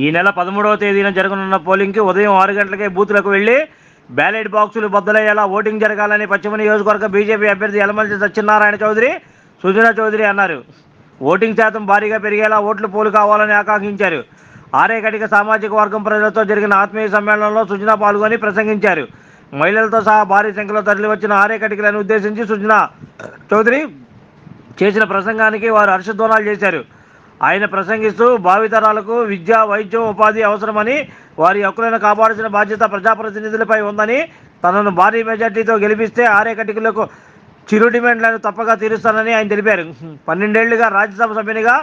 ఈ నెల పదమూడవ తేదీన జరగనున్న పోలింగ్కి ఉదయం ఆరు గంటలకే బూత్లకు వెళ్ళి బ్యాలెట్ బాక్సులు బద్దలయ్యేలా ఓటింగ్ జరగాలని పశ్చిమ నియోజకవర్గ బీజేపీ అభ్యర్థి యలమల్లి సత్యనారాయణ చౌదరి సుజనా చౌదరి అన్నారు. ఓటింగ్ శాతం భారీగా పెరిగేలా ఓట్లు పోలు కావాలని ఆకాంక్షించారు. ఆరేకటిక సామాజిక వర్గం ప్రజలతో జరిగిన ఆత్మీయ సమ్మేళనంలో సుజనా పాల్గొని ప్రసంగించారు. మహిళలతో సహా భారీ సంఖ్యలో తరలివచ్చిన వచ్చిన ఆరేకటికలను ఉద్దేశించి సుజనా చౌదరి చేసిన ప్రసంగానికి వారు హర్షధ్వానాలు చేశారు. ఆయన ప్రసంగిస్తూ భావితరాలకు విద్య వైద్యం ఉపాధి అవసరమని వారి హక్కులను కాపాడాల్సిన బాధ్యత ప్రజాప్రతినిధులపై ఉందని తనను భారీ మెజార్టీతో గెలిపిస్తే ఆరే కటికలకు చిరు డిమాండ్లను తప్పగా తీరుస్తానని ఆయన తెలిపారు. పన్నెండేళ్ళుగా రాజ్యసభ సభ్యునిగా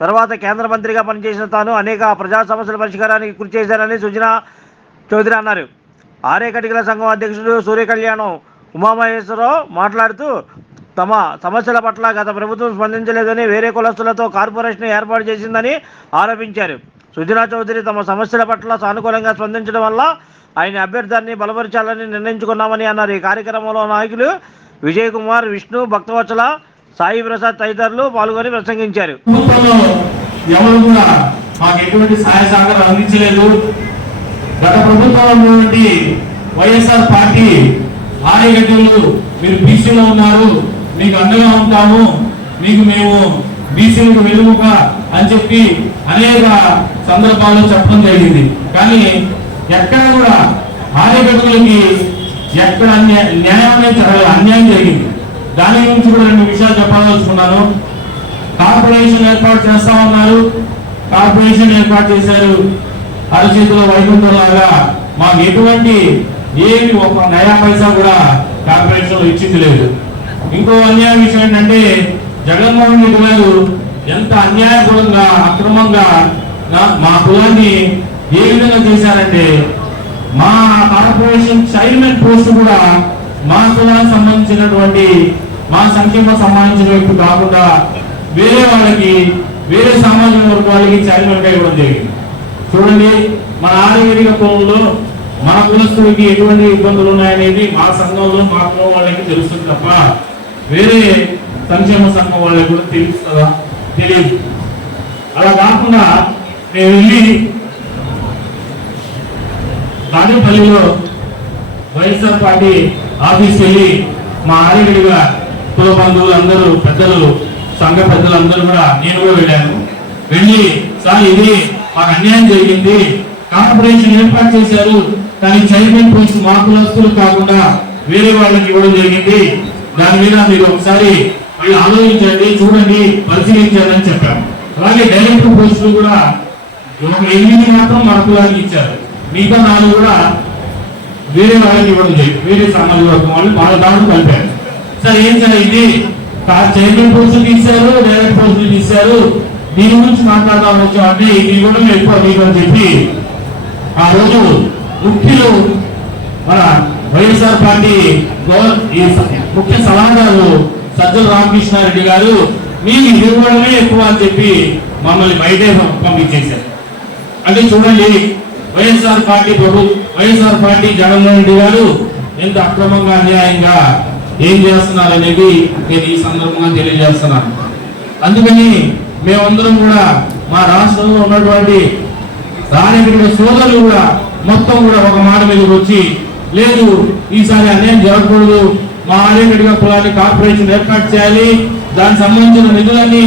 తర్వాత కేంద్ర మంత్రిగా పనిచేసిన తాను అనేక ప్రజా సమస్యల పరిష్కారానికి కృషి చేశానని సుజనా చౌదరి అన్నారు. ఆర్య కటికల సంఘం అధ్యక్షుడు సూర్యకళ్యాణం ఉమామహేశ్వరరావు మాట్లాడుతూ తమ సమస్యల పట్ల గత ప్రభుత్వం స్పందించలేదని వేరే కులస్తులతో కార్పొరేషన్ ఏర్పాటు చేసిందని ఆరోపించారు. సుజనా చౌదరి తమ సమస్యల పట్ల సానుకూలంగా స్పందించడం వల్ల ఆయన అభ్యర్థాన్ని బలపరచాలని నిర్ణయించుకున్నామని అన్నారు. ఈ కార్యక్రమంలో నాయకులు విజయ్ కుమార్ విష్ణు భక్తవత్సల సాయి ప్రసాద్ తదితరులు పాల్గొని ప్రసంగించారు. ఎవరు కూడా మాకు ఎటువంటి సహాయ సహకారం అందించలేదు. గత ప్రభుత్వంలో ఉన్నటువంటి వైఎస్ఆర్ పార్టీ ఆర్యగడ్డలు మీరు బీసీలో ఉన్నారు. మీకు అండగా ఉంటాము. మీకు మేము బీసీలకు వెలుముక అని చెప్పి అనేక సందర్భాల్లో చెప్పడం జరిగింది. కానీ ఎక్కడ కూడా ఆర్యభటులకి ఎక్కడ అన్యాయం న్యాయం అనేది జరగలేదు అన్యాయం జరిగింది. దాని గురించి కూడా రెండు విషయాలు చెప్పాలనుకున్నాను కార్పొరేషన్ ఏర్పాటు చేస్తా ఉన్నారు. కార్పొరేషన్ ఏర్పాటు చేశారు. అరచేతిలో వైకుంఠం లాగా మాకు ఎటువంటి ఏమి ఒక నయా పైసా కూడా కార్పొరేషన్ ఇచ్చింది లేదు. ఇంకో అన్యాయ విషయం ఏంటంటే జగన్మోహన్ రెడ్డి గారు ఎంత అన్యాయపూర్వంగా అక్రమంగా మా కులాన్ని ఏ విధంగా చేశారంటే మా కార్పొరేషన్ చైర్మన్ పోస్ట్ కూడా మా కులానికి సంబంధించినటువంటి మా సంక్షేమ సంబంధించిన వ్యక్తి కాకుండా వేరే వాళ్ళకి వేరే సామాజిక వర్గ వాళ్ళకి చైర్మన్గా ఇవ్వడం జరిగింది. చూడండి మన ఆరోగ్య కులంలో మన కులస్తులకి ఎటువంటి ఇబ్బందులు ఉన్నాయనేది మా సంఘంలో మా కులం వాళ్ళకి తెలుస్తుంది తప్ప వేరే సంక్షేమ సంఘం వాళ్ళకి కూడా తెలుస్తుందా? తెలియదు అలా కాకుండా మేము వెళ్ళి తాడేపల్లిలో వైఎస్ఆర్ పార్టీ ఆఫీస్ వెళ్ళి మా ఆర్యగడిగా కుల బంధువులు అందరూ పెద్దలు సంఘ పెద్దలందరూ కూడా నేను కూడా వెళ్ళాను. వెళ్ళి సార్ ఇది మాకు అన్యాయం జరిగింది. కార్పొరేషన్ ఏర్పాటు చేశారు. కానీ చైర్మన్ పోస్ట్ మా కులస్తులు కాకుండా వేరే వాళ్ళకి ఇవ్వడం జరిగింది. దాని మీద మీరు ఒకసారి మళ్ళీ ఆలోచించండి చూడండి పరిశీలించండి అని చెప్పాము. అలాగే డైరెక్టర్ పోస్టులు కూడా ఒక ఎనిమిది మాత్రం మన కులానికి ఇచ్చారు. మిగతా నాలుగు కూడా వేరే వాళ్ళకి ఇవ్వడం జరిగింది వేరే సామాజిక వర్గం వాళ్ళు వాళ్ళ దాంట్లో కలిపారు. సార్ ఏం సార్ ఇది? చైర్మన్ పోస్టులు తీశారు డైరెక్ట్ పోస్టులు తీశారు. దీని గురించి మాట్లాడదాం వచ్చాం అంటే ఇది కూడా మేము ఎక్కువ మీకు అని చెప్పి ఆ రోజు ముఖ్యులు మన వైఎస్ఆర్ పార్టీ ఈ ముఖ్య సలహాదారు సజ్జల రామకృష్ణారెడ్డి గారు మీకు ఇవ్వడమే ఎక్కువ అని చెప్పి మమ్మల్ని బయటే పంపించేశారు. అంటే చూడండి వైఎస్ఆర్ పార్టీ ప్రభు వైఎస్ఆర్ పార్టీ జగన్మోహన్ రెడ్డి గారు ఎంత అక్రమంగా అన్యాయంగా ఏం చేస్తున్నారు అనేది నేను ఈ సందర్భంగా తెలియజేస్తున్నాను. అందుకని మేమందరం కూడా మా రాష్ట్రంలో ఉన్నటువంటి రాణిగడిన సోదరులు కూడా మొత్తం కూడా ఒక మాట మీదకి వచ్చి లేదు ఈసారి అన్యాయం జరగకూడదు మా ఆర్యగడిగా కులాన్ని కార్పొరేషన్ ఏర్పాటు చేయాలి. దానికి సంబంధించిన నిధులన్నీ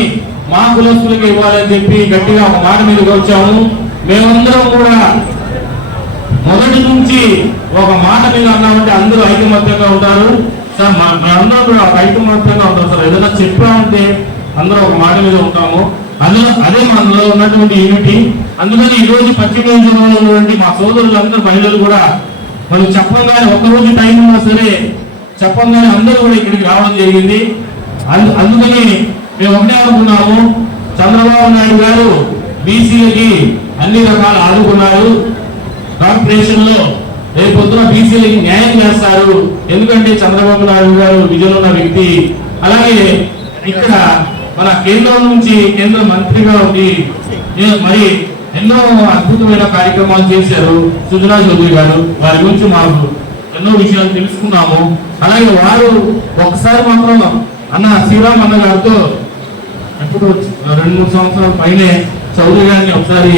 మా కులస్తులకు ఇవ్వాలని చెప్పి గట్టిగా ఒక మాట మీదకి వచ్చాము. మేమందరం కూడా మొదటి నుంచి ఒక మాట మీద అన్నామంటే అందరూ ఐకమత్యంగా ఉంటారు. సార్ మా మేమందరం కూడా ఒక ఐకమత్యంగా ఉంటాం సార్. ఏదైనా చెప్పామంటే అందరూ ఒక మాట మీద ఉంటాము. అందులో అదే మనలో ఉన్నటువంటి యూనిటీ అందుకని ఈ రోజు పశ్చిమ నియోజకవర్గంలో ఉన్నటువంటి మా సోదరులందరూ మహిళలు కూడా మనం చెప్పగానే ఒక రోజు టైం ఉన్నా సరే చెప్పంగానే అందరూ కూడా ఇక్కడికి రావడం జరిగింది. అందు అందుకని మేము ఒకటే అనుకున్నాము. చంద్రబాబు నాయుడు గారు బీసీలకి అన్ని రకాలు ఆదుకున్నారు. కార్పొరేషన్లో రేపు పొద్దున బీసీలకి న్యాయం చేస్తారు. ఎందుకంటే చంద్రబాబు నాయుడు గారు విజయం ఉన్న వ్యక్తి. అలాగే ఇక్కడ మన కేంద్రం నుంచి కేంద్ర మంత్రిగా ఉండి మరి ఎన్నో అద్భుతమైన కార్యక్రమాలు చేశారు సుజనా చౌదరి గారు. వారి గురించి మాకు ఎన్నో విషయాలు తెలుసుకున్నాము. అలాగే వారు ఒకసారి మాత్రం అన్న శివరామ్ అన్న గారితో ఎప్పుడు రెండు మూడు సంవత్సరాల పైనే చౌదరి గారిని ఒకసారి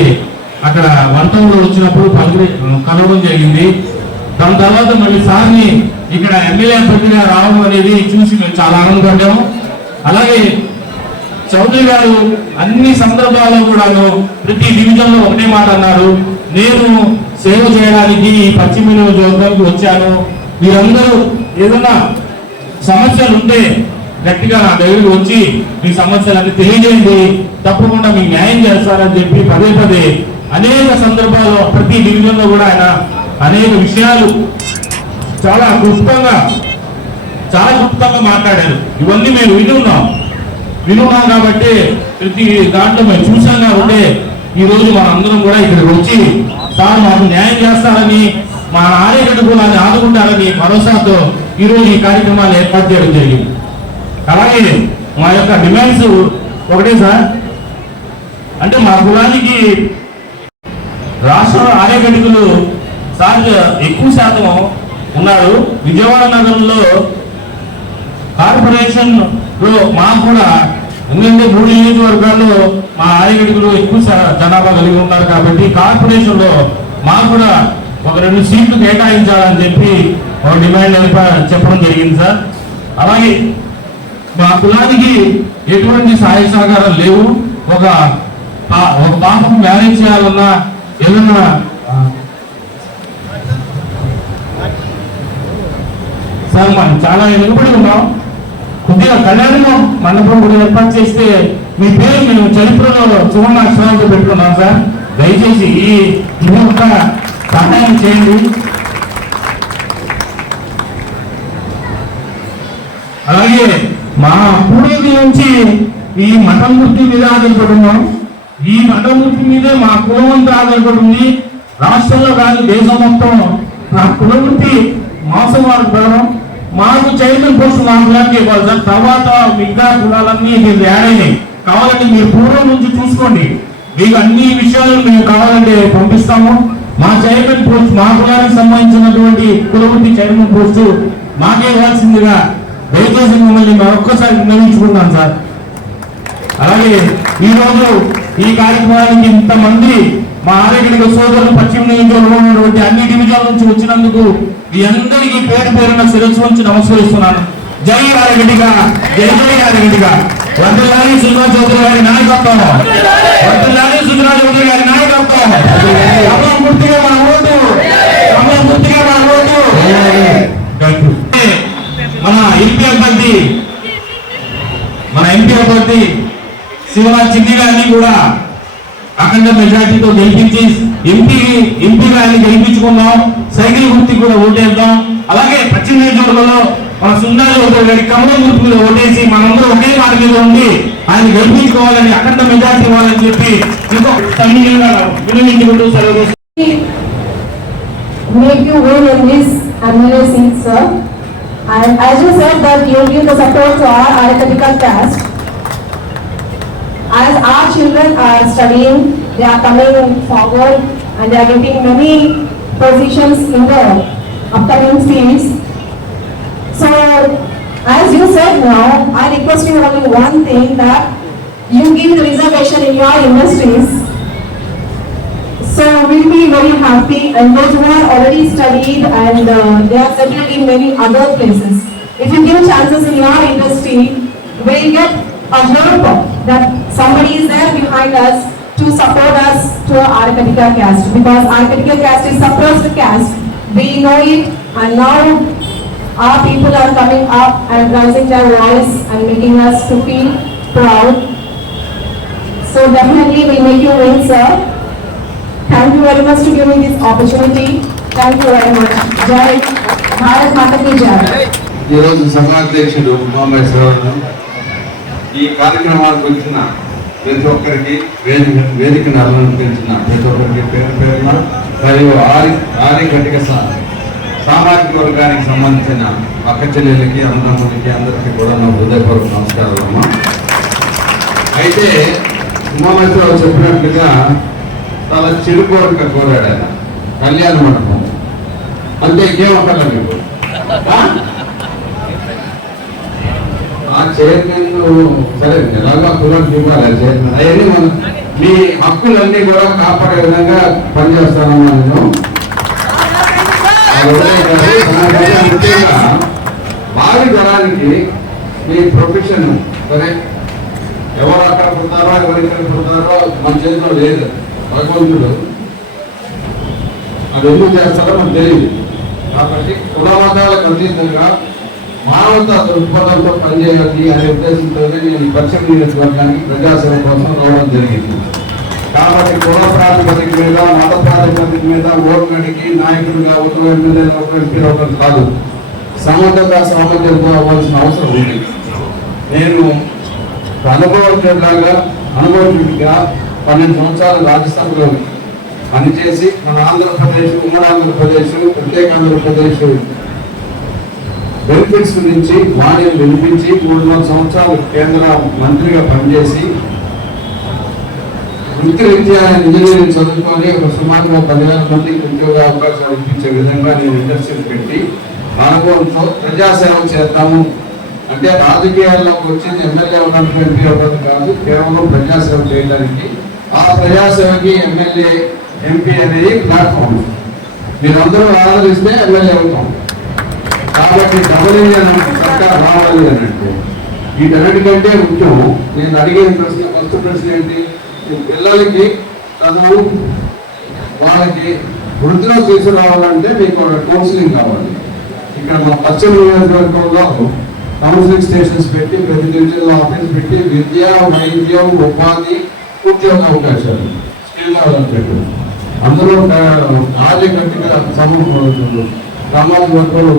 అక్కడ వంతంలో వచ్చినప్పుడు పలుకురి కలవడం జరిగింది. దాని తర్వాత మళ్ళీ సార్ని ఇక్కడ ఎమ్మెల్యే అభ్యర్థిగా రావడం అనేది చూసి మేము చాలా ఆనందపడ్డాము. అలాగే చౌదరి గారు అన్ని సందర్భాల్లో కూడాను ప్రతి డివిజన్లో ఒకటే మాట అన్నారు. నేను సేవ చేయడానికి ఈ పశ్చిమ నియోజకవర్గానికి వచ్చాను. మీరందరూ ఏదన్నా సమస్యలు ఉంటే గట్టిగా నా దగ్గరికి వచ్చి మీ సమస్యలన్నీ తెలియజేయండి. తప్పకుండా మీకు న్యాయం చేస్తారని చెప్పి పదే పదే అనేక సందర్భాల్లో ప్రతి డివిజన్లో కూడా ఆయన అనేక విషయాలు చాలా క్లుప్తంగా చాలా క్లుప్తంగా మాట్లాడారు. ఇవన్నీ మేము వినున్నాం. వినున్నాం కాబట్టి ప్రతి దాంట్లో మేము చూసాం కాబట్టి ఈ రోజు మనందరం కూడా ఇక్కడికి వచ్చి సార్ మాకు న్యాయం చేస్తారని మా ఆర్యగడ్డ కులాన్ని ఆదుకుంటారని భరోసాతో ఈరోజు ఈ కార్యక్రమాలు ఏర్పాటు చేయడం జరిగింది. అలాగే మా యొక్క డిమాండ్స్ ఒకటే సార్. అంటే మా కులానికి రాష్ట్ర ఆర్యగడికులు సార్ ఎక్కువ శాతం ఉన్నారు. విజయవాడ నగరంలో కార్పొరేషన్లో మాకు కూడా ఎందుకంటే మూడు నియోజకవర్గాల్లో మా ఆర్యగడికులు ఎక్కువ జనాభా కలిగి ఉన్నారు కాబట్టి కార్పొరేషన్లో మాకు కూడా ఒక రెండు సీట్లు కేటాయించాలని చెప్పి డిమాండ్ ఏర్పా- చెప్పడం జరిగింది సార్. అలాగే మా కులానికి ఎటువంటి సహాయ సహకారాలు లేవు. ఒక ఒక పాపం మ్యారేజ్ చేయాలన్నా ఏదన్నా సార్ మనం చాలా వెనుకబడి ఉన్నాం. కొద్దిగా కళ్యాణం మండపం కూడా ఏర్పాటు చేస్తే మీ పేరు మేము చరిత్రలో సువర్ణ అక్షరాలతో పెట్టుకున్నాం సార్. దయచేసి ఈ ఇది ఒక సహాయం చేయండి. అలాగే మా పూర్వీకుల నుంచి ఈ మఠం వృత్తి మీద ఆధారపడున్నాం ఈ మఠం వృత్తి మీదే మా కులం అంతా ఆధారపడింది రాష్ట్రంలో కాదు దేశం మొత్తం. నా కుల వృత్తి మాసం వారికి మాకు చైతన్య పోస్ట్ మా కులానికి ఇవ్వాలి సార్. తర్వాత మిగతా కులాలన్నీ మీరు యాడ్ అయినాయి. కావాలంటే మీరు పూర్వం నుంచి చూసుకోండి. మీకు అన్ని విషయాలు మేము కావాలంటే పంపిస్తాము. మా చైర్మన్ పోస్ట్ మా కులానికి సంబంధించినటువంటి కులవృత్తి చైర్మన్ పోస్ట్ మాకే ఇవ్వాల్సిందిగా దయచేసి మిమ్మల్ని మరొక్కసారి విన్నవించుకుంటాను సార్. అలాగే ఈ రోజు ఈ కార్యక్రమానికి ఇంతమంది మా ఆరోగ్య సోదరులు పశ్చిమ నియోజకవర్గంలో ఉన్నటువంటి అన్ని డివిజన్ల నుంచి వచ్చినందుకు మీ అందరికీ పేరు పేరున శిరస్సు నుంచి నమస్కరిస్తున్నాను. జై ఆరగడ్డిగా జై జై ఆరగడ్డిగా వందలాది సుధా చౌదరి గారి నాయకత్వం. వందలాది సుధా చౌదరి గారి నాయకత్వం. కమలం పూర్తిగా మన ఓటు. కమలం పూర్తిగా మన ఓటు. మన ఎంపీ అభ్యర్థి మన ఎంపీ అభ్యర్థి శివరాజ్ చిన్ని గారిని కూడా అఖండ మెజార్టీతో గెలిపించి ఎంపీ ఎంపీ గారిని గెలిపించుకుందాం సైకిల్ గుర్తికి కూడా ఓటేద్దాం అలాగే పశ్చిమ నియోజకవర్గంలో మన సుందా గారి కమలం గుర్తు మీద ఓటేసి మనందరూ ఒకే మాట మీద ఉండి ఆయన గెలిపించుకోవాలని అఖండ మెజార్టీ ఇవ్వాలని చెప్పి ఇంకో తమిళ వినియోగించుకుంటూ సెలవు make you win in this sir. And as you said that you give the support to our Arikatika caste. As our children are studying, they are coming forward and they are getting many positions in the upcoming fields. So, as you said now, I request you only one thing that you give the reservation in your industries so we'll be very happy and those who have already studied and uh, they are settled in many other places. If you give chances in your industry, we'll get a hope that somebody is there behind us to support us to our Arkatika caste because Arkatika caste is suppressed caste. We know it and now our people are coming up and raising their voice and making us to feel proud. So definitely we'll make you win, sir. Thank you very much to giving this opportunity thank you very much జై భారత్ మాతకి జై ki Jai. ఈరోజు సభాధ్యక్షుడు ఉమామేశ్వరరావు ఈ కార్యక్రమానికి వచ్చిన ప్రతి ఒక్కరికి వేదిక వేదికను అలంకరించిన ప్రతి ఒక్కరికి పేరు పేరున మరియు ఆరి ఆరి కటిక సామాజిక వర్గానికి సంబంధించిన అక్క చెల్లెలకి అన్నదమ్ములకి అందరికీ కూడా నా హృదయపూర్వక నమస్కారాలు అమ్మా. అయితే ఉమామేశ్వరరావు చెప్పినట్లుగా చాలా చిరు కోరిక కోరాడు ఆయన. కళ్యాణ మండపం. అంటే ఇంకేం మీకు ఆ? చైర్మన్ సరే ఎలాగో కూడా ఇవ్వాలి ఆ చైర్మన్. అవన్నీ మనం మీ హక్కులన్నీ కూడా కాపాడే విధంగా పనిచేస్తానమ్మా నేను. భారీ ముఖ్యంగా భావి తరానికి మీ ప్రొఫెషన్ సరే ఎవరు అక్కడ పుడతారో ఎవరు ఇక్కడ పుడతారో మన చేతిలో లేదు. భగవంతుడు అది ఎందుకు చేస్తాడో మనకు తెలియదు కాబట్టి కుల మతాలకు అతీతంగా మానవతా దృక్పథంతో పనిచేయాలి అనే ఉద్దేశంతో నేను పరిచయం పశ్చిమ నియోజకవర్గానికి ప్రజాసేవ కోసం రావడం జరిగింది. కాబట్టి కుల ప్రాతిపదిక మీద మత ప్రాతిపదిక మీద ఓటు అడిగి నాయకుడిగా ఒకరు ఎమ్మెల్యే ఒకరు ఎంపీ ఒకరు కాదు. సమర్థత సామర్థ్యంతో అవ్వాల్సిన అవసరం ఉంది. నేను అనుభవజ్ఞుడిలాగా అనుభవజ్ఞుడిగా పన్నెండు సంవత్సరాలు రాజస్థాన్లో పనిచేసి మన ఆంధ్రప్రదేశ్ ఉమ్మడి ఆంధ్రప్రదేశ్ ప్రత్యేక ఆంధ్రప్రదేశ్ బెనిఫిట్స్ గురించి వాణిని వినిపించి మూడున్నర సంవత్సరాలు కేంద్ర మంత్రిగా పనిచేసి వృత్తిరీత్యా ఇంజనీరింగ్ చదువుకొని ఒక సుమారుగా పదివేల మందికి ఉద్యోగ అవకాశాలు ఇప్పించే విధంగా నేను ఇండస్ట్రీస్ పెట్టి అనుభవంతో ప్రజాసేవ చేద్దాము. అంటే రాజకీయాల్లోకి వచ్చింది ఎమ్మెల్యే ఉన్నట్టు ఎంపీ అవ్వదు కాదు కేవలం ప్రజాసేవ చేయడానికి ఆ ప్రజాసేవకి ఎమ్మెల్యే ఎంపీ అనేది ప్లాట్ఫామ్ మీరందరూ ఆదరిస్తే ఎమ్మెల్యే అవుతాం. కాబట్టి డబుల్ ఇంజన్ సర్కార్ రావాలి అని అంటే వీటన్నిటికంటే ముఖ్యం నేను అడిగే ప్రశ్న ఫస్ట్ ప్రశ్న ఏంటి? పిల్లలకి చదువు వాళ్ళకి వృద్ధిలో తీసుకురావాలంటే మీకు ఒక కౌన్సిలింగ్ కావాలి. ఇక్కడ మా పశ్చిమ నియోజకవర్గంలో కౌన్సిలింగ్ స్టేషన్స్ పెట్టి ప్రతి డివిజన్లో ఆఫీస్ పెట్టి విద్య వైద్యం ఉపాధి ఉద్యోగ అవకాశాలు. స్కిల్ డెవలప్మెంట్ అందులో ఆర్యకట్టిగా సమూహం సమాజ ఉన్నప్పుడు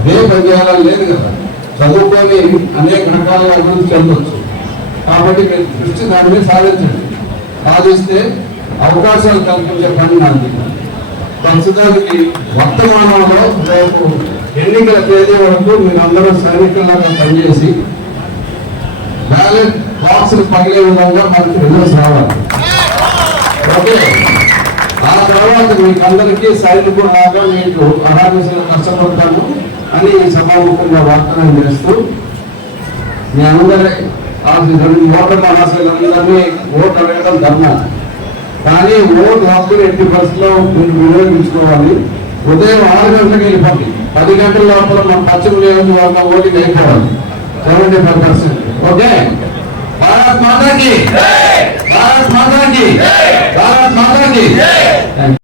అదే పనిచేయాలని లేదు కదా. చదువుకొని అనేక రకాలుగా అభివృద్ధి చెందొచ్చు. కాబట్టి మీరు దృష్టి దానిని సాధించండి. సాధిస్తే అవకాశాలు కల్పించే పని నాది. ప్రస్తుతానికి వర్తమానంలో రేపు ఎన్నికల తేదీ వరకు మీరు అందరూ సైనికులాగా పనిచేసి బ్యాలెట్ బాక్సులు పగిలే విధంగా మనకి రిజల్ట్స్ రావాలి. ఓకే. ఆ తర్వాత మీకు అందరికీ సైనికులాగా మీకు అనాథిసలు కష్టపడతాను అని సభాముఖంగా వాగ్దానం చేస్తూ మీ అందరి ఓటర్ మహాశైలందరినీ ఓటు అడగడం ధర్మం. కానీ ఓటు హక్కులు ఎట్టి పరిస్థితుల్లో మీరు వినియోగించుకోవాలి. ఉదయం ఆరు గంటలకు వెళ్ళిపోండి. పది గంటల లోపల మన పశ్చిమ నియోజకవర్గం ఓటింగ్ అయిపోవాలి. Seventy five percent. Okay? Bharat మాతాకి. భారత్ మాతాకి. భారత్ మాతాకి.